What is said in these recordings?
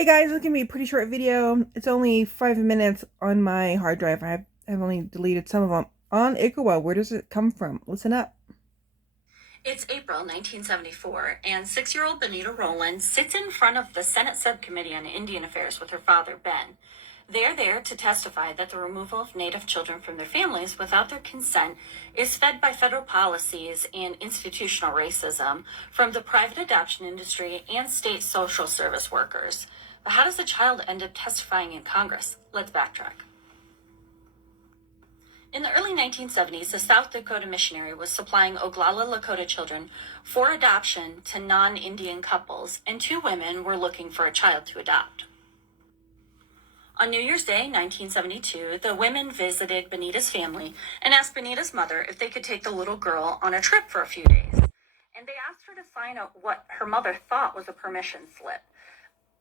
Hey guys, this can be a pretty short video. It's only 5 minutes on my hard drive. I've only deleted some of them. On Icwa, where does it come from? Listen up. It's April 1974, and 6-year-old Benita Rowland sits in front of the Senate Subcommittee on Indian Affairs with her father, Ben. They're there to testify that the removal of Native children from their families without their consent is fed by federal policies and institutional racism from the private adoption industry and state social service workers. But how does a child end up testifying in Congress? Let's backtrack. In the early 1970s, a South Dakota missionary was supplying Oglala Lakota children for adoption to non-Indian couples, and two women were looking for a child to adopt. On New Year's Day, 1972, the women visited Benita's family and asked Benita's mother if they could take the little girl on a trip for a few days. And they asked her to sign out what her mother thought was a permission slip.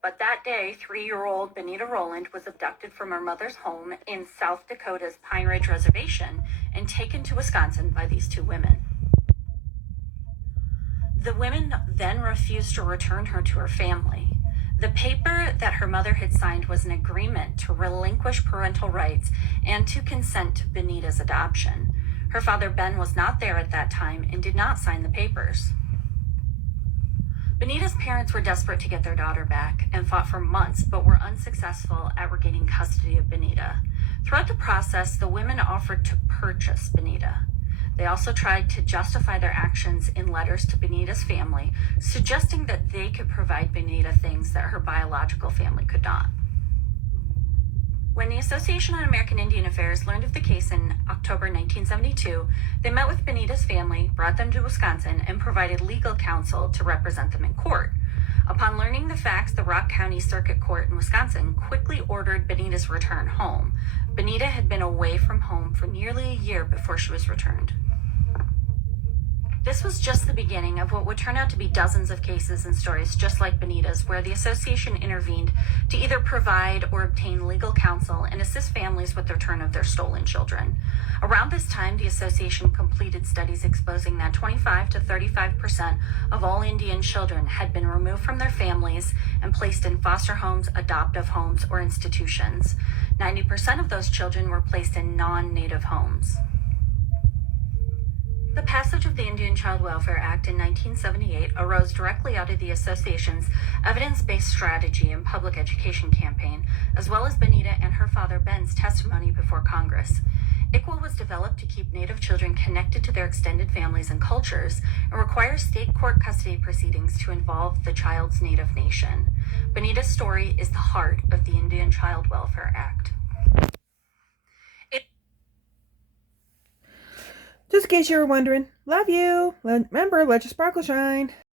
But that day, 3-year-old Benita Rowland was abducted from her mother's home in South Dakota's Pine Ridge Reservation and taken to Wisconsin by these two women. The women then refused to return her to her family. The paper that her mother had signed was an agreement to relinquish parental rights and to consent to Benita's adoption. Her father, Ben, was not there at that time and did not sign the papers. Benita's parents were desperate to get their daughter back and fought for months, but were unsuccessful at regaining custody of Benita. Throughout the process, the women offered to purchase Benita. They also tried to justify their actions in letters to Benita's family, suggesting that they could provide Benita things that her biological family could not. When the Association on American Indian Affairs learned of the case in October 1972, they met with Benita's family, brought them to Wisconsin, and provided legal counsel to represent them in court. Upon learning the facts, the Rock County Circuit Court in Wisconsin quickly ordered Benita's return home. Benita had been away from home for nearly a year before she was returned. This was just the beginning of what would turn out to be dozens of cases and stories just like Benita's, where the association intervened to either provide or obtain legal counsel and assist families with the return of their stolen children. Around this time, the association completed studies exposing that 25 to 35% of all Indian children had been removed from their families and placed in foster homes, adoptive homes, or institutions. 90% of those children were placed in non-native homes. The passage of the Indian Child Welfare Act in 1978 arose directly out of the association's evidence-based strategy and public education campaign, as well as Benita and her father Ben's testimony before Congress. Icwa was developed to keep Native children connected to their extended families and cultures and requires state court custody proceedings to involve the child's Native nation. Benita's story is the heart of the Indian Child Welfare Act. Just in case you were wondering, love you. Remember, let your sparkle shine.